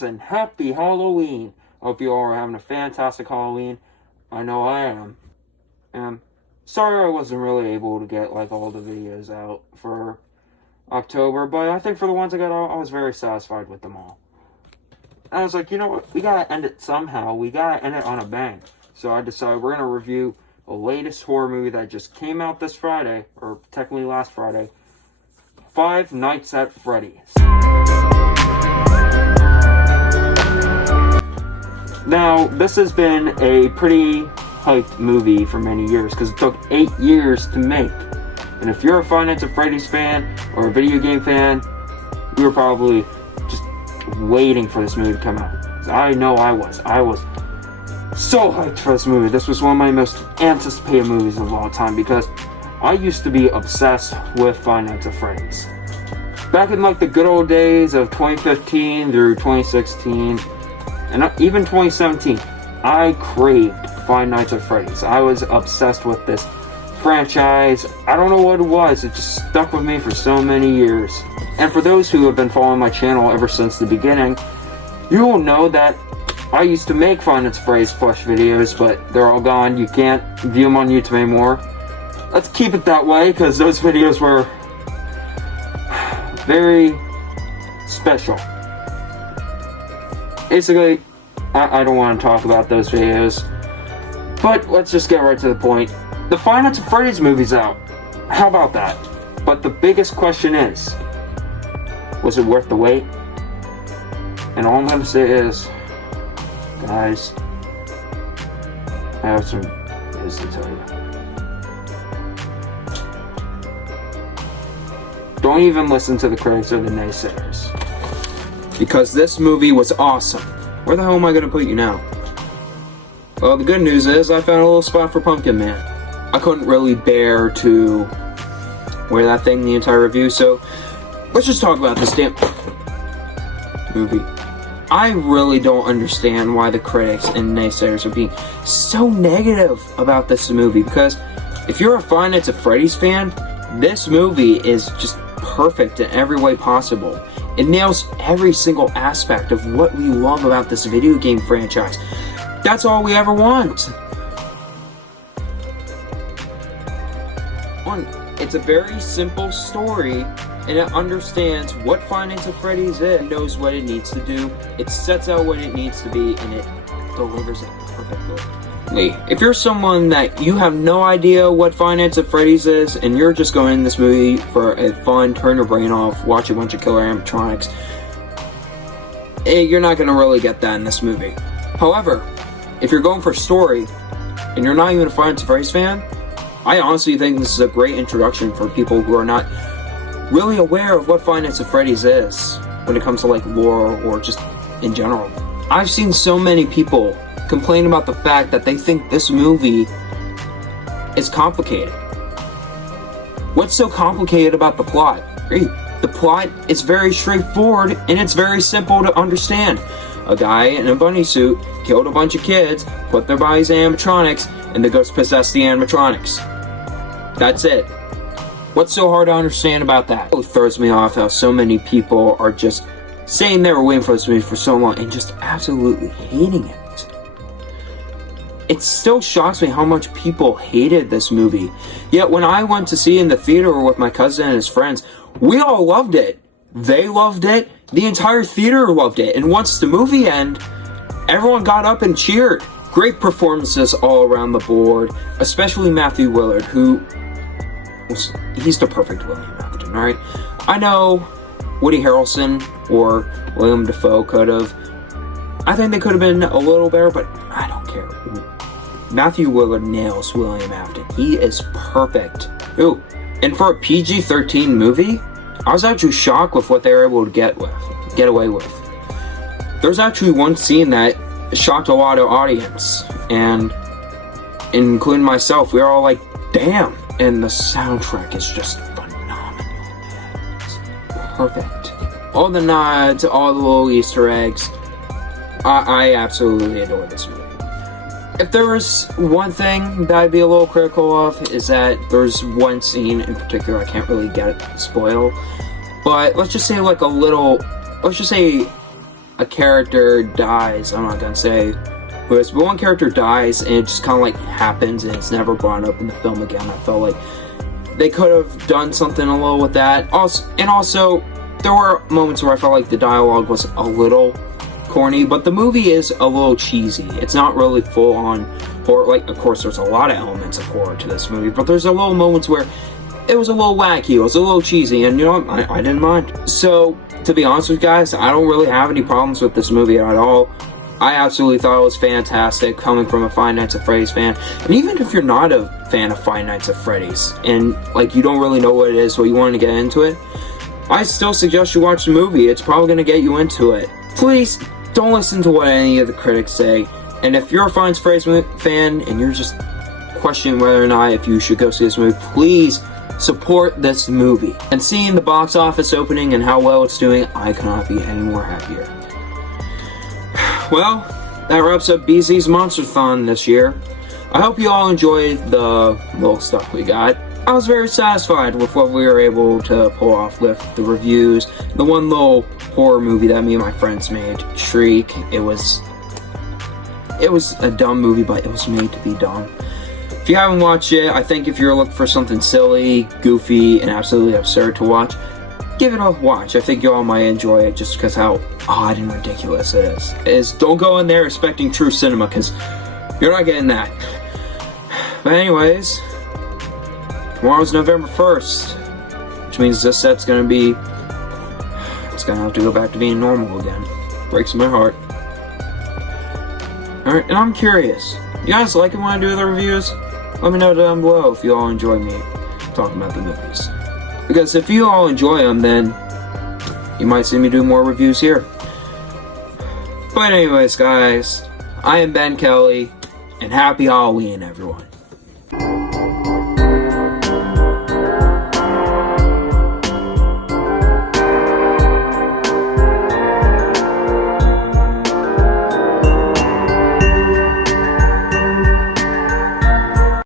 guys, and happy Halloween. Hope you all are having a fantastic Halloween. I know I am. And sorry I wasn't really able to get like all the videos out for October, but I think for the ones I got out, I was very satisfied with them all. I was like, you know what, we gotta end it somehow. We gotta end it on a bang. So I decided we're gonna review the latest horror movie that just came out this Friday, or technically last Friday, Five Nights at Freddy's. Now, this has been a pretty hyped movie for many years, because it took 8 years to make. And if you're a Five Nights at Freddy's fan, or a video game fan, you were probably just waiting for this movie to come out. I know I was. I was so hyped for this movie. This was one of my most anticipated movies of all time, because I used to be obsessed with Five Nights at Freddy's. Back in like the good old days of 2015 through 2016, and even 2017, I craved Five Nights at Freddy's. I was obsessed with this franchise. I don't know what it was. It just stuck with me for so many years. And for those who have been following my channel ever since the beginning, you will know that I used to make Five Nights at Freddy's plush videos, but they're all gone. You can't view them on YouTube anymore. Let's keep it that way, because those videos were very special. Basically, I don't want to talk about those videos, but let's just get right to the point. The Five Nights at Freddy's movie's out. How about that? But the biggest question is, was it worth the wait? And all I'm going to say is, guys, I have some news to tell you. Don't even listen to the critics or the naysayers, because this movie was awesome. Where the hell am I going to put you now? Well, the good news is I found a little spot for Pumpkin Man. I couldn't really bear to wear that thing the entire review, so let's just talk about this damn movie. I really don't understand why the critics and naysayers are being so negative about this movie, because if you're a Five Nights at Freddy's fan, this movie is just perfect in every way possible. It nails every single aspect of what we love about this video game franchise. That's all we ever want. It's a very simple story, and it understands what Five Nights at Freddy's is, and knows what it needs to do. It sets out what it needs to be, and it delivers it perfectly. If you're someone that you have no idea what Five Nights at Freddy's is, and you're just going in this movie for a fun, turn your brain off, watch a bunch of killer animatronics, you're not going to really get that in this movie. However, if you're going for story, and you're not even a Five Nights at Freddy's fan, I honestly think this is a great introduction for people who are not really aware of what Five Nights at Freddy's is when it comes to like lore or just in general. I've seen so many people complain about the fact that they think this movie is complicated. What's so complicated about the plot? The plot is very straightforward, and it's very simple to understand. A guy in a bunny suit killed a bunch of kids, put their bodies in animatronics, and the ghost possessed the animatronics. That's it. What's so hard to understand about that? It throws me off how so many people are just saying they were waiting for this movie for so long and just absolutely hating it. It still shocks me how much people hated this movie. Yet when I went to see it in the theater with my cousin and his friends, we all loved it. They loved it. The entire theater loved it. And once the movie ended, everyone got up and cheered. Great performances all around the board, especially Matthew Willard, he's the perfect William Afton, alright? I know Woody Harrelson or William Dafoe I think they could have been a little better, but I don't care. Matthew Willard nails William Afton. He is perfect. Ooh, and for a PG-13 movie, I was actually shocked with what they were able to get away with. There's actually one scene that shocked a lot of audience, and including myself, we were all like, damn. And the soundtrack is just phenomenal. It's perfect. All the nods, all the little Easter eggs. I absolutely adore this movie. If there was one thing that I'd be a little critical of, is that there's one scene in particular, I can't really get it spoiled, but let's just say a character dies. I'm not gonna say who it is, but one character dies and it just kind of like happens and it's never brought up in the film again. I felt like they could have done something a little with that. Also, there were moments where I felt like the dialogue was a little corny, but the movie is a little cheesy. It's not really full on horror. Like, of course, there's a lot of elements of horror to this movie, but there's a little moments where it was a little wacky, it was a little cheesy, and you know what? I didn't mind. So, to be honest with you guys, I don't really have any problems with this movie at all. I absolutely thought it was fantastic, coming from a Five Nights at Freddy's fan. And even if you're not a fan of Five Nights at Freddy's, and like you don't really know what it is, so you want to get into it, I still suggest you watch the movie. It's probably going to get you into it. Please don't listen to what any of the critics say. And if you're a Five Nights at Freddy's fan and you're just questioning whether or not if you should go see this movie, please support this movie. And seeing the box office opening and how well it's doing, I cannot be any more happier. Well, that wraps up BZ's Monster-thon this year. I hope you all enjoyed the little stuff we got. I was very satisfied with what we were able to pull off with the reviews. The one little horror movie that me and my friends made, Shriek, it was a dumb movie, but it was made to be dumb. If you haven't watched it, I think if you're looking for something silly, goofy, and absolutely absurd to watch, give it a watch. I think you all might enjoy it just because how odd and ridiculous it is. Don't go in there expecting true cinema, because you're not getting that. But anyways, tomorrow's November 1st, which means this set's gonna be, it's gonna have to go back to being normal again. Breaks my heart. Alright, and I'm curious, you guys like it when I do the reviews? Let me know down below if you all enjoy me talking about the movies. Because if you all enjoy them, then you might see me do more reviews here. But anyways, guys, I am Ben Kelly, and happy Halloween, everyone.